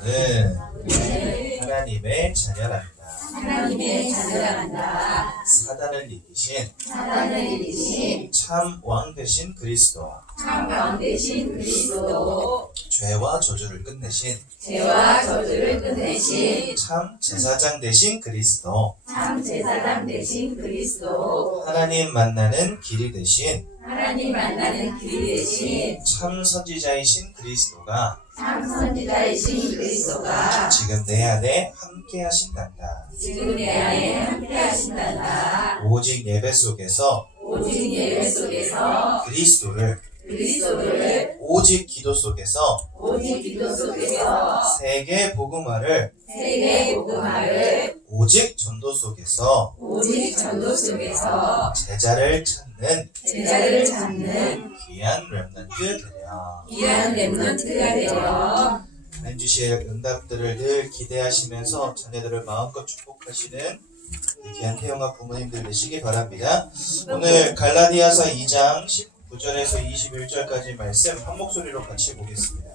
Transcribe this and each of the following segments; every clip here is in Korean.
너는 하나님의 자녀란다. 하나님의 자녀란다. 사단을 이기신 사단을 이기신 참 왕 되신 그리스도, 참 왕 되신 그리스도, 죄와 저주를 끝내신 죄와 저주를 끝내신 참 제사장 되신 그리스도, 참 제사장 되신 그리스도, 하나님 만나는 길이 되신 하나님 만나는 길이 되신 참 선지자이신 그리스도가 참 선지자이신 그리스도가 지금 내 안에 함께 하신단다. 지금 내 안에 함께 하신단다. 오직 예배 속에서 오직 예배 속에서 그리스도를, 오직 기도 속에서 오직 기도 속에서 세계 복음화를, 세계 복음화를 오직 전도 속에서 오직 전도 속에서 제자를 찾는 제자를 찾는 귀한 렘넌트 되려. 귀한 렘넌트가 되어 하나님 주실 응답들을 늘 기대하시면서 자녀들을 마음껏 축복하시는 귀한 태영아 부모님들 되시기 바랍니다. 오늘 갈라디아서 2장 19절에서 21절까지 말씀 한 목소리로 같이 보겠습니다.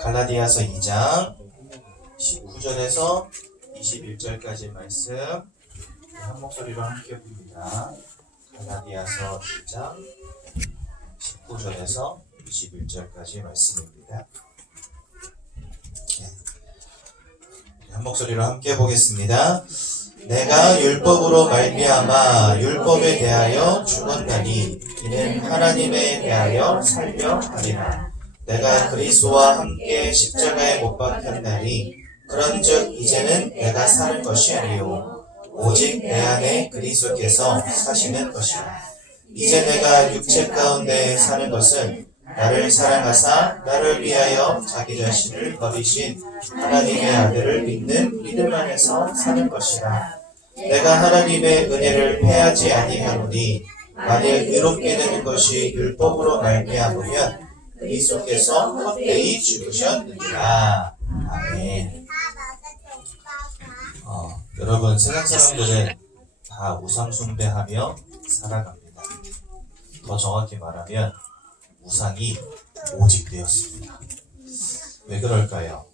갈라디아서 2장 19절에서 21절까지 말씀 한 목소리로 함께 봅니다. 갈라디아서 2장 19절에서 21절까지 말씀입니다. 한 목소리로 함께 보겠습니다. 내가 율법으로 말미암아 율법에 대하여 죽었나니 이는 하나님에 대하여 살려 하리라. 내가 그리스도와 함께 십자가에 못 박혔나니 그런즉 이제는 내가 사는 것이 아니요 오직 내 안에 그리스도께서 사시는 것이라. 이제 내가 육체 가운데 사는 것은 나를 사랑하사 나를 위하여 자기 자신을 버리신 하나님의 아들을 믿는 믿음 안에서 사는 것이라. 내가 하나님의 은혜를 패하지 아니하노니 만일 의롭게 되는 것이 율법으로 말미암으면 그리스도께서 헛되이 죽으셨느니라. 아멘. 여러분, 세상 사람들은 다 우상 숭배하며 살아갑니다. 더 정확히 말하면 우상이 오직 되었습니다. 왜 그럴까요?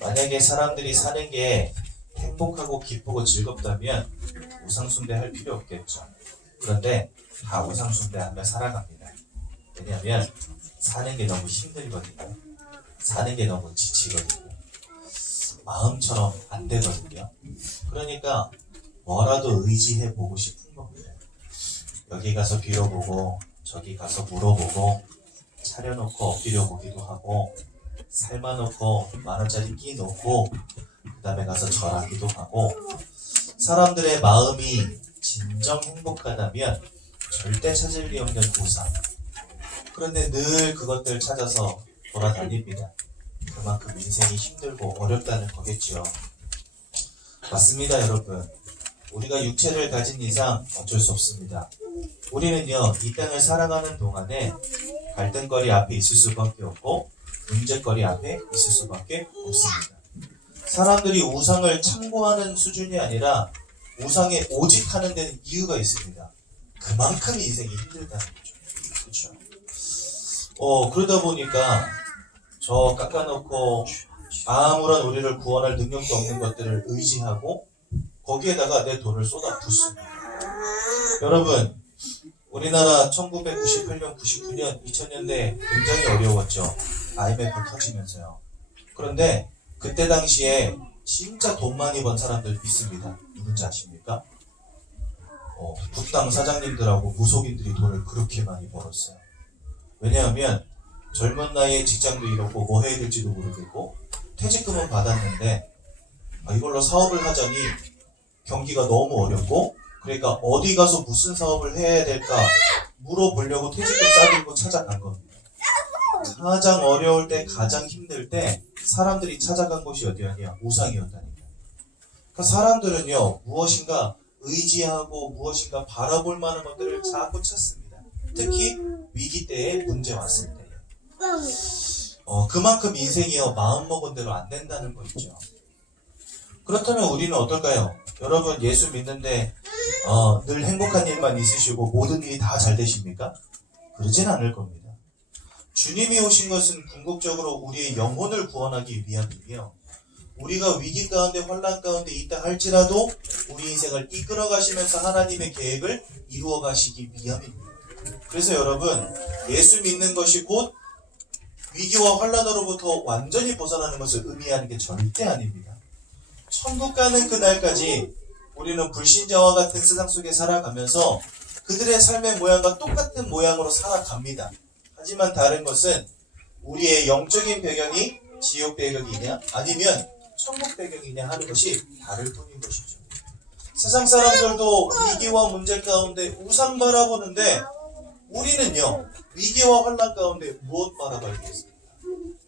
만약에 사람들이 사는 게 행복하고 기쁘고 즐겁다면 우상 숭배할 필요 없겠죠. 그런데 다 우상 숭배하며 살아갑니다. 왜냐하면 사는 게 너무 힘들거든요. 사는 게 너무 지치거든요. 마음처럼 안 되거든요. 그러니까 뭐라도 의지해 보고 싶은 겁니다. 여기 가서 빌어보고 저기 가서 물어보고 차려놓고 엎드려 보기도 하고 삶아놓고 만원짜리 끼놓고 그 다음에 가서 절하기도 하고. 사람들의 마음이 진정 행복하다면 절대 찾을 리 없는 우상. 그런데 늘 그것들 찾아서 돌아다닙니다. 그만큼 인생이 힘들고 어렵다는 거겠죠. 맞습니다, 여러분. 우리가 육체를 가진 이상 어쩔 수 없습니다. 우리는요, 이 땅을 살아가는 동안에 갈등거리 앞에 있을 수밖에 없고 문제거리 앞에 있을 수밖에 없습니다. 사람들이 우상을 참고하는 수준이 아니라 우상에 오직 하는 데는 이유가 있습니다. 그만큼 인생이 힘들다는 거죠. 그렇죠? 그러다 보니까 저 깎아놓고 아무런 우리를 구원할 능력도 없는 것들을 의지하고 거기에다가 내 돈을 쏟아 붓습니다. 여러분, 우리나라 1998년, 99년, 2000년대 굉장히 어려웠죠. IMF 터지면서요. 그런데 그때 당시에 진짜 돈 많이 번 사람들 있습니다. 누군지 아십니까? 북당 사장님들하고 무속인들이 돈을 그렇게 많이 벌었어요. 왜냐하면 젊은 나이에 직장도 잃었고 뭐 해야 될지도 모르겠고 퇴직금은 받았는데 이걸로 사업을 하자니 경기가 너무 어렵고, 그러니까 어디 가서 무슨 사업을 해야 될까 물어보려고 퇴직금 싸들고 찾아간 겁니다. 가장 어려울 때, 가장 힘들 때 사람들이 찾아간 곳이 어디였냐? 우상이었다니까요. 그러니까 사람들은요, 무엇인가 의지하고 무엇인가 바라볼 만한 것들을 자꾸 찾습니다. 특히 위기 때에 문제 왔을 때요. 그만큼 인생이요, 마음먹은 대로 안 된다는 거 있죠. 그렇다면 우리는 어떨까요? 여러분, 예수 믿는데 늘 행복한 일만 있으시고 모든 일이 다 잘 되십니까? 그러진 않을 겁니다. 주님이 오신 것은 궁극적으로 우리의 영혼을 구원하기 위함이며 우리가 위기 가운데 환난 가운데 있다 할지라도 우리 인생을 이끌어 가시면서 하나님의 계획을 이루어 가시기 위함입니다. 그래서 여러분, 예수 믿는 것이 곧 위기와 환난으로부터 완전히 벗어나는 것을 의미하는 게 절대 아닙니다. 천국 가는 그날까지 우리는 불신자와 같은 세상 속에 살아가면서 그들의 삶의 모양과 똑같은 모양으로 살아갑니다. 하지만 다른 것은 우리의 영적인 배경이 지옥 배경이냐 아니면 천국 배경이냐 하는 것이 다를 뿐인 것이죠. 세상 사람들도 위기와 문제 가운데 우상 바라보는데 우리는요, 위기와 환난 가운데 무엇 바라봐야겠습니까?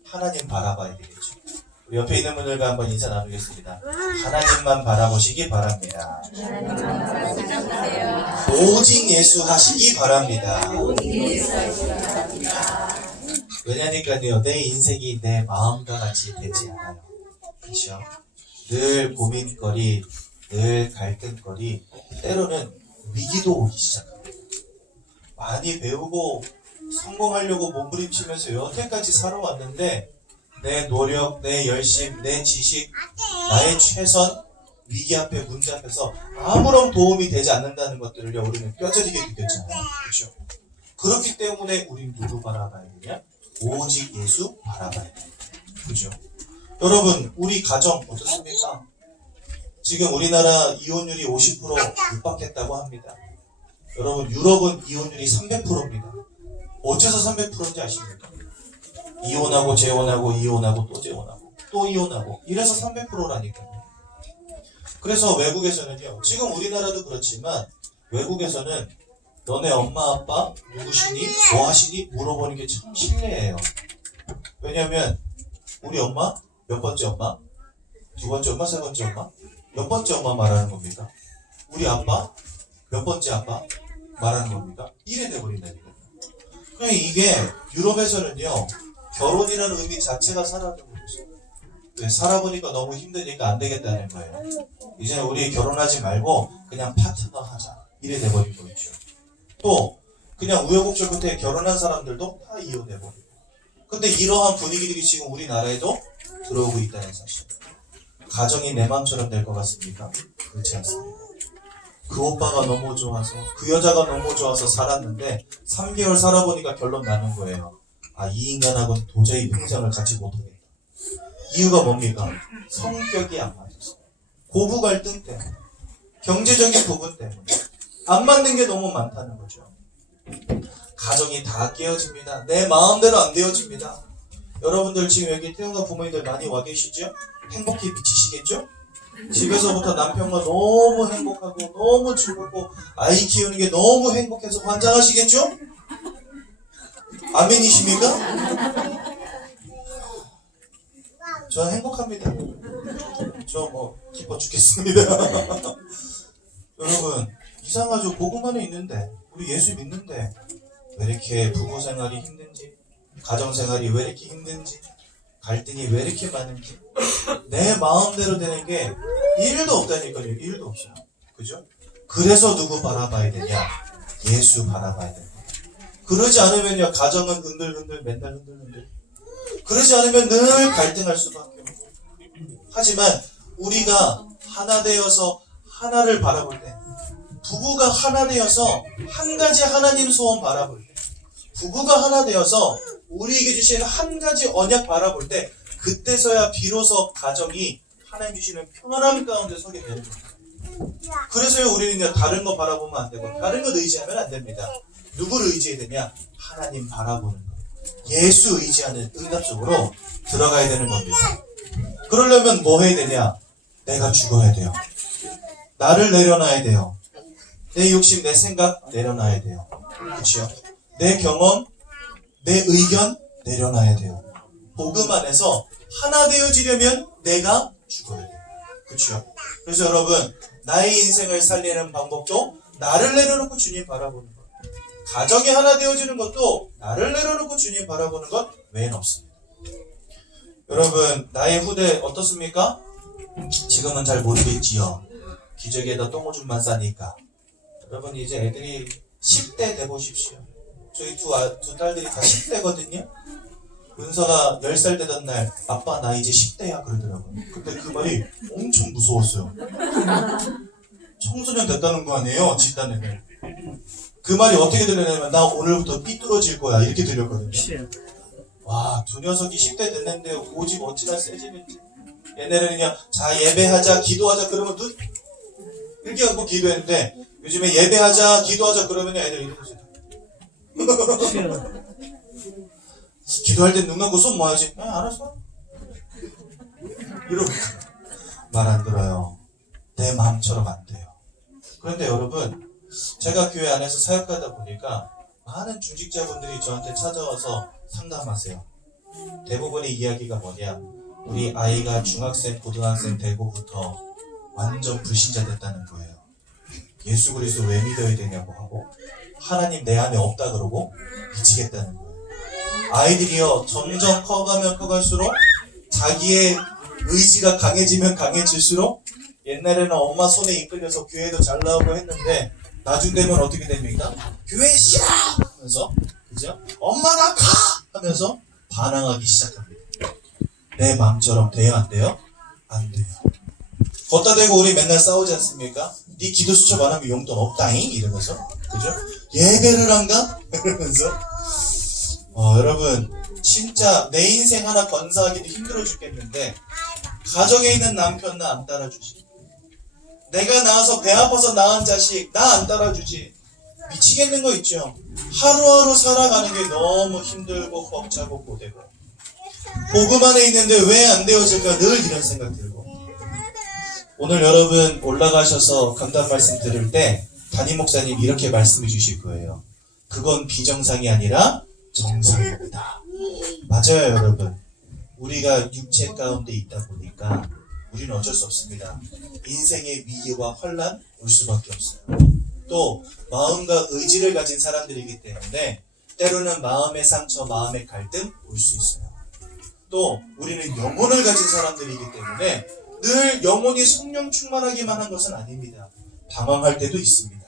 하나님 바라봐야 되겠죠. 우리 옆에 있는 분들과 한번 인사 나누겠습니다. 하나님만 바라보시기 바랍니다. 오직 예수 하시기 바랍니다. 왜냐니까요, 내 인생이 내 마음과 같이 되지 않아요. 그렇죠? 늘 고민거리, 늘 갈등거리, 때로는 위기도 오기 시작합니다. 많이 배우고 성공하려고 몸부림치면서 여태까지 살아왔는데 내 노력, 내 열심, 내 지식, 나의 최선, 위기 앞에 문제 앞에서 아무런 도움이 되지 않는다는 것들을요, 우리는 뼈저리게 느꼈잖아요. 그렇죠? 그렇기 때문에 우리는 누구 바라봐야 되냐? 오직 예수 바라봐야 됩니다. 그죠? 여러분, 우리 가정 어떻습니까? 지금 우리나라 이혼율이 50% 육박했다고 합니다. 여러분, 유럽은 이혼율이 300%입니다. 어째서 300%인지 아십니까? 이혼하고 재혼하고 이혼하고 또 재혼하고 또 이혼하고 이래서 300%라니까요. 그래서 외국에서는요, 지금 우리나라도 그렇지만 외국에서는 너네 엄마 아빠 누구시니? 뭐 하시니? 물어보는 게 참 실례예요. 왜냐면 우리 엄마 몇 번째 엄마? 두 번째 엄마? 세 번째 엄마? 몇 번째 엄마 말하는 겁니까? 우리 아빠 몇 번째 아빠 말하는 겁니까? 이래 돼버린다니까요. 그러니까 이게 유럽에서는요, 결혼이라는 의미 자체가 사라져버렸어요. 왜? 살아보니까 너무 힘드니까 안 되겠다는 거예요. 이제 우리 결혼하지 말고 그냥 파트너 하자, 이래 돼버린 거죠. 또 그냥 우여곡절 끝에 결혼한 사람들도 다 이혼해버리고. 근데 이러한 분위기들이 지금 우리나라에도 들어오고 있다는 사실. 가정이 내 마음처럼 될 것 같습니까? 그렇지 않습니다. 그 오빠가 너무 좋아서, 그 여자가 너무 좋아서 살았는데 3개월 살아보니까 결론 나는 거예요. 아, 이 인간하고는 도저히 평생을 같이 못하겠다. 이유가 뭡니까? 성격이 안 맞았어. 고부 갈등 때문에, 경제적인 부분 때문에 안 맞는 게 너무 많다는 거죠. 가정이 다 깨어집니다. 내 마음대로 안 되어집니다. 여러분들 지금 여기 태어난 부모님들 많이 와 계시죠? 행복해 미치시겠죠? 집에서부터 남편과 너무 행복하고 너무 즐겁고 아이 키우는 게 너무 행복해서 환장하시겠죠? 아멘이십니까? 저는 행복합니다. 저 뭐 기뻐 죽겠습니다. 여러분, 이상하죠? 복음 안에 있는데, 우리 예수 믿는데 왜 이렇게 부부 생활이 힘든지, 가정 생활이 왜 이렇게 힘든지, 갈등이 왜 이렇게 많은지, 내 마음대로 되는 게 1도 없다니까요. 1도 없어요. 그죠? 그래서 누구 바라봐야 되냐? 예수 바라봐야 됩니다. 그러지 않으면요, 가정은 흔들흔들, 맨날 흔들흔들. 그러지 않으면 늘 갈등할 수밖에 없고. 하지만 우리가 하나 되어서 하나를 바라볼 때, 부부가 하나 되어서 한 가지 하나님 소원 바라볼 때, 부부가 하나 되어서 우리에게 주시는 한 가지 언약 바라볼 때, 그때서야 비로소 가정이 하나님 주시는 평안함 가운데 서게 되는 겁니다. 그래서요, 우리는 다른 거 바라보면 안 되고 다른 것 의지하면 안 됩니다. 누구를 의지해야 되냐? 하나님 바라보는 거. 예수 의지하는 응답 속으로 들어가야 되는 겁니다. 그러려면 뭐 해야 되냐? 내가 죽어야 돼요. 나를 내려놔야 돼요. 내 욕심, 내 생각 내려놔야 돼요. 그렇죠? 내 경험, 내 의견 내려놔야 돼요. 복음 안에서 하나 되어지려면 내가 죽어야 돼요. 그렇죠? 그래서 여러분, 나의 인생을 살리는 방법도 나를 내려놓고 주님 바라보는 것. 가정이 하나 되어지는 것도 나를 내려놓고 주님 바라보는 것 외엔 없습니다. 여러분, 나의 후대 어떻습니까? 지금은 잘 모르겠지요. 기저귀에다 똥오줌만 싸니까. 여러분, 이제 애들이 10대 돼보십시오. 저희 두 딸들이 다 10대거든요. 은서가 10살 되던 날 아빠 나 이제 10대야 그러더라고요. 근데 그 말이 엄청 무서웠어요. 청소년 됐다는 거 아니에요? 집단에는. 그 말이 어떻게 들리냐면 나 오늘부터 삐뚤어질 거야 이렇게 들렸거든요. 와, 두 녀석이 10대 됐는데 오직 어찌나 세지는지. 옛날에는 그냥 자 예배하자 기도하자 그러면 눈 이렇게 갖고 기도했는데 요즘에 예배하자 기도하자 그러면 애들 이러고 있어요. 기도할 때 눈 감고 손 모아야지. 알았어. 이러고 말 안 들어요. 내 마음처럼 안 돼요. 그런데 여러분, 제가 교회 안에서 사역하다 보니까 많은 중직자분들이 저한테 찾아와서 상담하세요. 대부분의 이야기가 뭐냐? 우리 아이가 중학생, 고등학생 되고부터 완전 불신자 됐다는 거예요. 예수 그리스도 왜 믿어야 되냐고 하고 하나님 내 안에 없다 그러고 미치겠다는 거예요. 아이들이요 점점 커가면 커갈수록 자기의 의지가 강해지면 강해질수록 옛날에는 엄마 손에 이끌려서 교회도 잘 나오고 했는데 나중 되면 어떻게 됩니까? 교회 싫어! 하면서 그죠? 엄마 나 가! 하면서 반항하기 시작합니다. 내 마음처럼 돼요 안 돼요? 안 돼요. 걷다 대고 우리 맨날 싸우지 않습니까? 네 기도 수첩 안 하면 용돈 없다잉? 이러면서 그죠? 예배를 안 가? 이러면서 여러분 진짜 내 인생 하나 건사하기도 힘들어 죽겠는데 가정에 있는 남편 나 안 따라주지. 내가 낳아서 배 아파서 낳은 자식 나 안 따라주지. 미치겠는 거 있죠. 하루하루 살아가는 게 너무 힘들고 벅차고 고되고 복음 안에 있는데 왜 안 되어질까 늘 이런 생각 들고 오늘 여러분 올라가셔서 강단 말씀 들을 때 담임 목사님 이렇게 말씀해 주실 거예요. 그건 비정상이 아니라 정상입니다. 맞아요 여러분. 우리가 육체 가운데 있다 보니까 우리는 어쩔 수 없습니다. 인생의 위기와 환난 올 수밖에 없어요. 또 마음과 의지를 가진 사람들이기 때문에 때로는 마음의 상처, 마음의 갈등 올 수 있어요. 또 우리는 영혼을 가진 사람들이기 때문에 늘 영혼이 성령 충만하기만 한 것은 아닙니다. 방황할 때도 있습니다.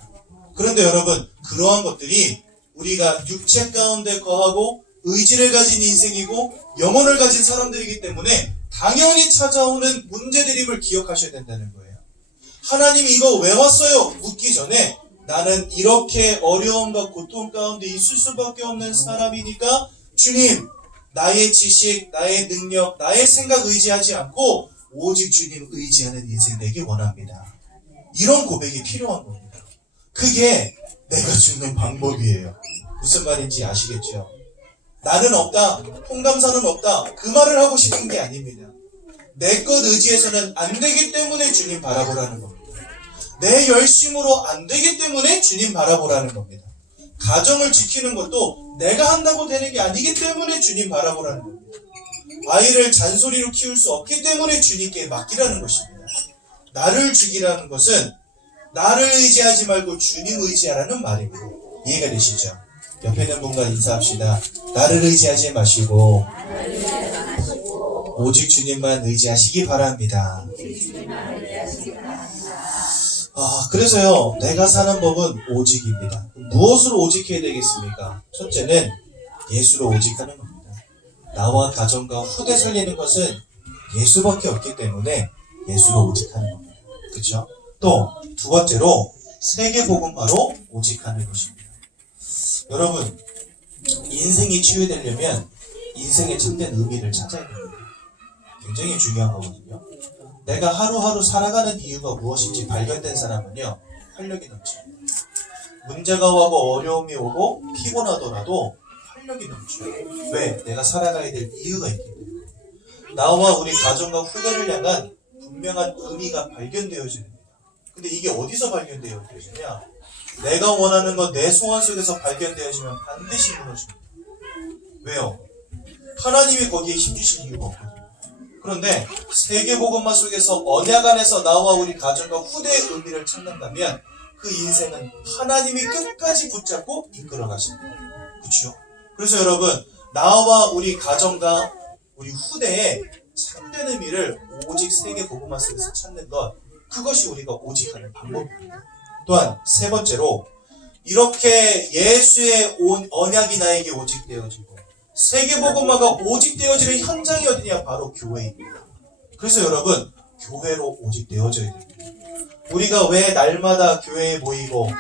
그런데 여러분 그러한 것들이 우리가 육체 가운데 거하고 의지를 가진 인생이고 영혼을 가진 사람들이기 때문에 당연히 찾아오는 문제들임을 기억하셔야 된다는 거예요. 하나님 이거 왜 왔어요? 묻기 전에 나는 이렇게 어려움과 고통 가운데 있을 수밖에 없는 사람이니까 주님 나의 지식, 나의 능력, 나의 생각 의지하지 않고 오직 주님 의지하는 인생 되기 원합니다. 이런 고백이 필요한 겁니다. 그게 내가 죽는 방법이에요. 무슨 말인지 아시겠죠? 나는 없다, 홍감사는 없다 그 말을 하고 싶은 게 아닙니다. 내 것 의지해서는 안 되기 때문에 주님 바라보라는 겁니다. 내 열심으로 안 되기 때문에 주님 바라보라는 겁니다. 가정을 지키는 것도 내가 한다고 되는 게 아니기 때문에 주님 바라보라는 겁니다. 아이를 잔소리로 키울 수 없기 때문에 주님께 맡기라는 것입니다. 나를 죽이라는 것은 나를 의지하지 말고 주님 의지하라는 말입니다. 이해가 되시죠? 옆에 있는 분과 인사합시다. 나를 의지하지 마시고 오직 주님만 의지하시기 바랍니다. 그래서요 내가 사는 법은 오직입니다. 무엇으로 오직해야 되겠습니까? 첫째는 예수로 오직하는 겁니다. 나와 가정과 후대 살리는 것은 예수밖에 없기 때문에 예수로 오직하는 겁니다. 그렇죠? 또 두 번째로 세계복음화로 오직하는 것입니다. 여러분 인생이 치유되려면 인생의 참된 의미를 찾아야 됩니다. 굉장히 중요한 거거든요. 내가 하루하루 살아가는 이유가 무엇인지 발견된 사람은요 활력이 넘칩니다. 문제가 오고 어려움이 오고 피곤하더라도 활력이 넘쳐요. 왜? 내가 살아가야 될 이유가 있기 때문에. 나와 우리 가정과 후대를 향한 분명한 의미가 발견되어집니다. 근데 이게 어디서 발견되어지냐? 내가 원하는 것 내 소원 속에서 발견되어지면 반드시 무너집니다. 왜요? 하나님이 거기에 힘주실 이유가 없거든요. 그런데 세계복음화 속에서 언약 안에서 나와 우리 가정과 후대의 의미를 찾는다면 그 인생은 하나님이 끝까지 붙잡고 이끌어 가십니다. 그렇죠? 그래서 여러분 나와 우리 가정과 우리 후대의 참된 의미를 오직 세계복음화 속에서 찾는 것 그것이 우리가 오직하는 방법입니다. 또한 세 번째로 이렇게 예수의 언약이 나에게 오직되어지고 세계복음화가 오직되어지는 현장이 어디냐? 바로 교회입니다. 그래서 여러분, 교회로 오직되어져야 됩니다. 우리가 왜 날마다 교회에 모이고,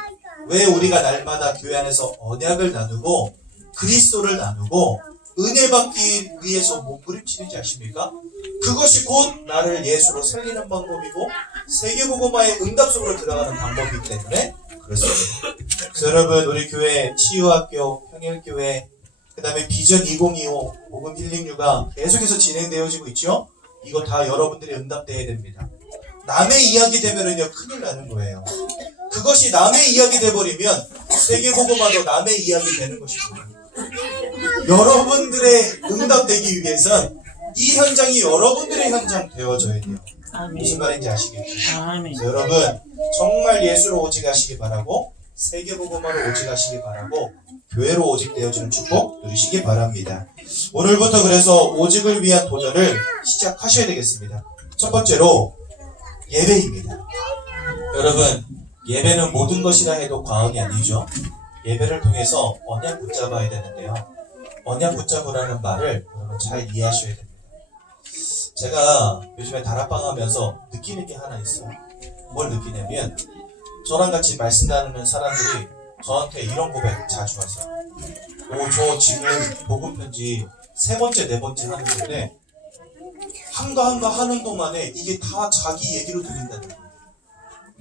왜 우리가 날마다 교회 안에서 언약을 나누고 그리스도를 나누고 은혜 받기 위해서 몸부림치는지 아십니까? 그것이 곧 나를 예수로 살리는 방법이고 세계복음화의 응답 속으로 들어가는 방법이기 때문에 그렇습니다. 그래서 여러분, 우리 교회 치유학교, 평일교회, 그 다음에 비전 2025 복음 힐링유가 계속해서 진행되어지고 있죠. 이거 다 여러분들이 응답돼야 됩니다. 남의 이야기 되면은요 큰일 나는 거예요. 그것이 남의 이야기 돼버리면 세계복음화도 남의 이야기 되는 것입니다. 여러분들의 응답되기 위해선 이 현장이 여러분들의 현장 되어져야 돼요. 무슨 말인지 아시겠죠? 그래서 여러분, 정말 예수로 오직 하시기 바라고 세계복음화로 오직 하시기 바라고 교회로 오직 되어지는 축복 누리시기 바랍니다. 오늘부터 그래서 오직을 위한 도전을 시작하셔야 되겠습니다. 첫 번째로 예배입니다. 여러분, 예배는 모든 것이라 해도 과언이 아니죠. 예배를 통해서 언약 붙잡아야 되는데요. 언약 붙잡으라는 말을 여러분 잘 이해하셔야 됩니다. 제가 요즘에 다락방 하면서 느끼는 게 하나 있어요. 뭘 느끼냐면, 저랑 같이 말씀 나누는 사람들이 저한테 이런 고백 자주 하세요. 저 지금 복음 편지 3번째, 4번째 하는 건데 한가 하는 동안에 이게 다 자기 얘기로 들린다는 거예요.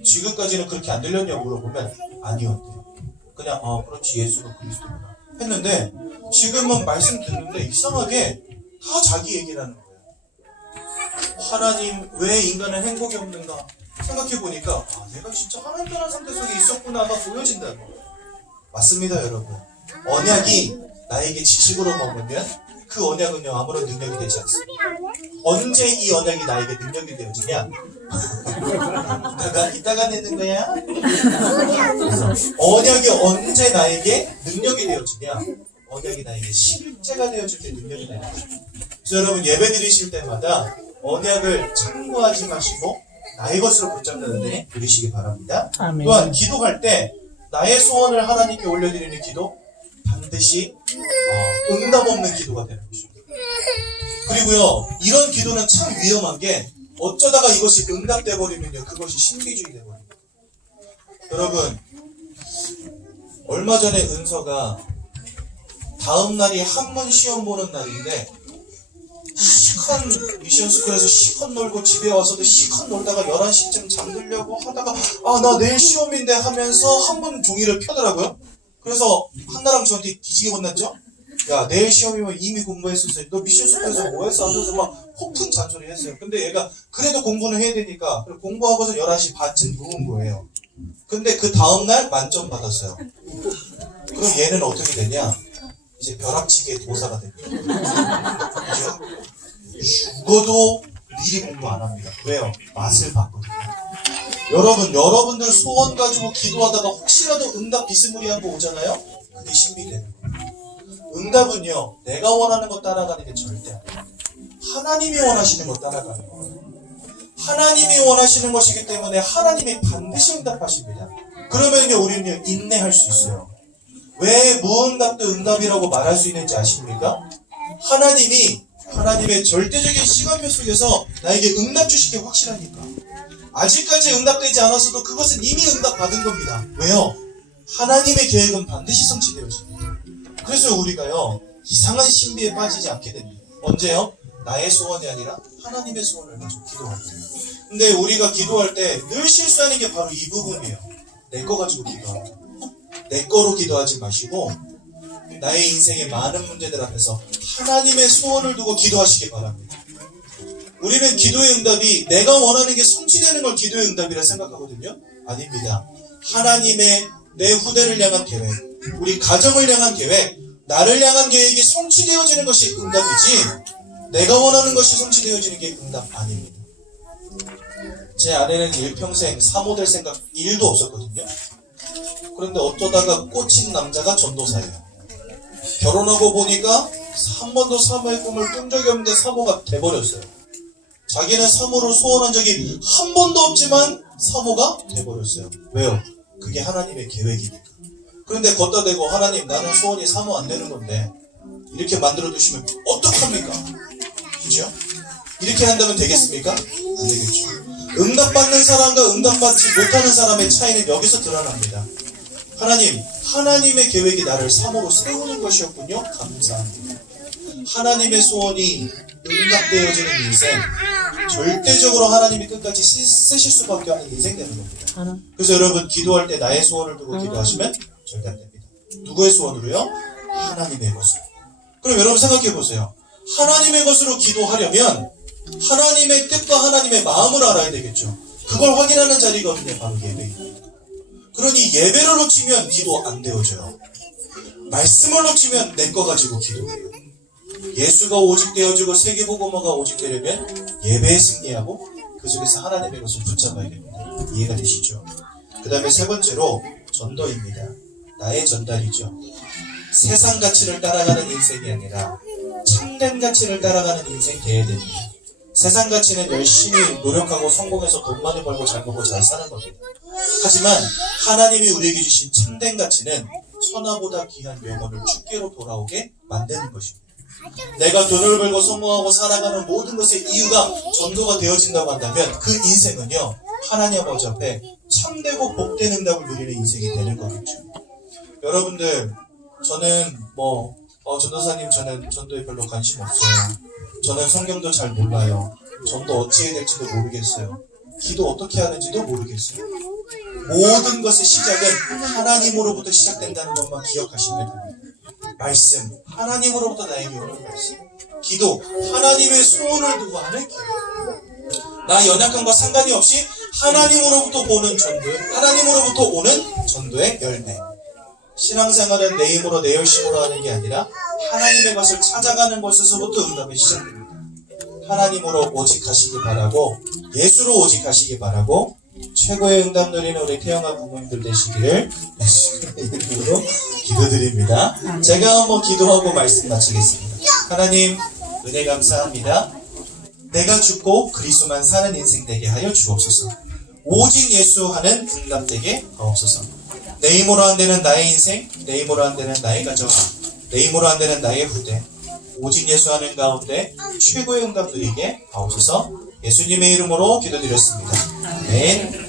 지금까지는 그렇게 안 들렸냐고 물어보면 아니었대요. 그냥 그렇지, 예수는 그리스도구나 했는데 지금은 말씀 듣는데 이상하게 다 자기 얘기라는 거예요. 하나님, 왜 인간은 행복이 없는가 생각해보니까 내가 진짜 하나님이라는 상태 속에 있었구나가 보여진다는 거예요. 맞습니다, 여러분. 언약이 나에게 지식으로 머물면 그 언약은요 아무런 능력이 되지 않습니다. 언제 이 언약이 나에게 능력이 되어지냐? 이따가 내는 거야? 그래서 언약이 언제 나에게 능력이 되어지냐? 언약이 나에게 실제가 되어질 때 능력이 되는 거죠. 그래서 여러분, 예배 드리실 때마다 언약을 참고하지 마시고 나의 것으로 붙잡는 은혜 누리시기 바랍니다. 아멘. 또한 기도할 때 나의 소원을 하나님께 올려드리는 기도 반드시 응답 없는 기도가 되는 것입니다. 그리고요, 이런 기도는 참 위험한 게 어쩌다가 이것이 응답돼 버리면요 그것이 신비주의 돼 버립니다. 여러분, 얼마 전에 은서가 다음 날이 한문 시험 보는 날인데 시컨 미션스쿨에서 시컨 놀고 집에 와서도 시컨 놀다가 11시쯤 잠들려고 하다가 나 내일 시험인데 하면서 한문 종이를 펴더라고요. 그래서 한나랑 저한테 뒤지게 혼났죠. 야, 내일 시험이면 이미 공부했었어요. 너 미션스쿨에서 뭐 했어? 하면서 막 폭풍 잔소리 했어요. 근데 얘가 그래도 공부는 해야 되니까 공부하고서 11시 반쯤 누운 거예요. 근데 그 다음날 만점 받았어요. 그럼 얘는 어떻게 되냐? 이제 벼락치기의 도사가 됩니다. 그죠? 죽어도 미리 공부 안 합니다. 왜요? 맛을 봤거든요. 여러분들 소원 가지고 기도하다가 혹시라도 응답 비스무리한 거 오잖아요? 그게 신비되는 거예요. 응답은요, 내가 원하는 거 따라가는 게 절대 아니에요. 하나님이 원하시는 거 따라가는 거예요. 하나님이 원하시는 것이기 때문에 하나님이 반드시 응답하십니다. 그러면요, 우리는요, 인내할 수 있어요. 왜 무응답도 응답이라고 말할 수 있는지 아십니까? 하나님의 절대적인 시간표 속에서 나에게 응답 주시기 확실하니까. 아직까지 응답되지 않았어도 그것은 이미 응답받은 겁니다. 왜요? 하나님의 계획은 반드시 성취되어집니다. 그래서 우리가요, 이상한 신비에 빠지지 않게 됩니다. 언제요? 나의 소원이 아니라 하나님의 소원을 가지고 기도할 때. 근데 우리가 기도할 때 늘 실수하는 게 바로 이 부분이에요. 내 거 가지고 기도하는 거. 내 거로 기도하지 마시고 나의 인생의 많은 문제들 앞에서 하나님의 소원을 두고 기도하시기 바랍니다. 우리는 기도의 응답이 내가 원하는 게 성취되는 걸 기도의 응답이라 생각하거든요. 아닙니다. 하나님의 내 후대를 향한 계획, 우리 가정을 향한 계획, 나를 향한 계획이 성취되어지는 것이 응답이지 내가 원하는 것이 성취되어지는 게 응답 아닙니다. 제 아내는 일평생 사모될 생각 1도 없었거든요. 그런데 어쩌다가 꽂힌 남자가 전도사예요. 결혼하고 보니까 한 번도 사모의 꿈을 꾼 적이 없는데 사모가 돼버렸어요. 자기는 사모를 소원한 적이 한 번도 없지만 사모가 돼버렸어요. 왜요? 그게 하나님의 계획이니까. 그런데 걷다 대고 하나님, 나는 소원이 사모 안 되는 건데 이렇게 만들어 두시면 어떡합니까? 그죠? 이렇게 한다면 되겠습니까? 안 되겠죠. 응답받는 사람과 응답받지 못하는 사람의 차이는 여기서 드러납니다. 하나님의 계획이 나를 삶으로 세우는 것이었군요. 감사합니다. 하나님의 소원이 응답되어지는 인생, 절대적으로 하나님이 끝까지 쓰실 수밖에 없는 인생 되는 겁니다. 그래서 여러분 기도할 때 나의 소원을 두고 기도하시면 절대 안 됩니다. 누구의 소원으로요? 하나님의 것으로. 그럼 여러분 생각해 보세요. 하나님의 것으로 기도하려면 하나님의 뜻과 하나님의 마음을 알아야 되겠죠. 그걸 확인하는 자리가 어디냐? 바로 예배입니다. 그러니 예배를 놓치면 기도 안 되어져요. 말씀을 놓치면 내 거 가지고 기도해요. 예수가 오직 되어지고 세계복음화가 오직 되려면 예배에 승리하고 그 속에서 하나님의 것을 붙잡아야 됩니다. 이해가 되시죠? 그 다음에 세 번째로 전도입니다. 나의 전달이죠. 세상 가치를 따라가는 인생이 아니라 참된 가치를 따라가는 인생 되어야 됩니다. 세상 가치는 열심히 노력하고 성공해서 돈 많이 벌고 잘 먹고 잘 사는 겁니다. 하지만 하나님이 우리에게 주신 참된 가치는 천하보다 귀한 영혼을 주께로 돌아오게 만드는 것입니다. 내가 돈을 벌고 성공하고 살아가는 모든 것의 이유가 전도가 되어진다고 한다면 그 인생은요, 하나님 아버지 앞에 참되고 복된 응답을 누리는 인생이 되는 거겠죠. 여러분들, 저는 전도사님, 저는 전도에 별로 관심 없어요. 저는 성경도 잘 몰라요. 전도 어찌 해야 될지도 모르겠어요. 기도 어떻게 하는지도 모르겠어요. 모든 것의 시작은 하나님으로부터 시작된다는 것만 기억하시면 됩니다. 말씀, 하나님으로부터 나에게 오는 말씀. 기도, 하나님의 소원을 두고 하는 기도. 나 연약함과 상관이 없이 하나님으로부터 보는 전도, 하나님으로부터 오는 전도의 열매. 신앙생활은 내 힘으로 내 열심으로 하는 게 아니라 하나님의 것을 찾아가는 것에서부터 응답이 시작됩니다. 하나님으로 오직 하시기 바라고, 예수로 오직 하시기 바라고, 최고의 응답 누리는 우리 태영아 부모님들 되시기를 예수님의 이름으로 기도드립니다. 제가 한번 기도하고 말씀 마치겠습니다. 하나님, 은혜 감사합니다. 내가 죽고 그리스도만 사는 인생 되게 하여 주옵소서. 오직 예수 하는 응답 되게 하옵소서. 내 힘으로 안 되는 나의 인생, 내 힘으로 안 되는 나의 가정, 내 힘으로 안 되는 나의 후대, 오직 예수 하는 가운데 최고의 응답 누리게 하옵소서. 예수님의 이름으로 기도드렸습니다. 아멘.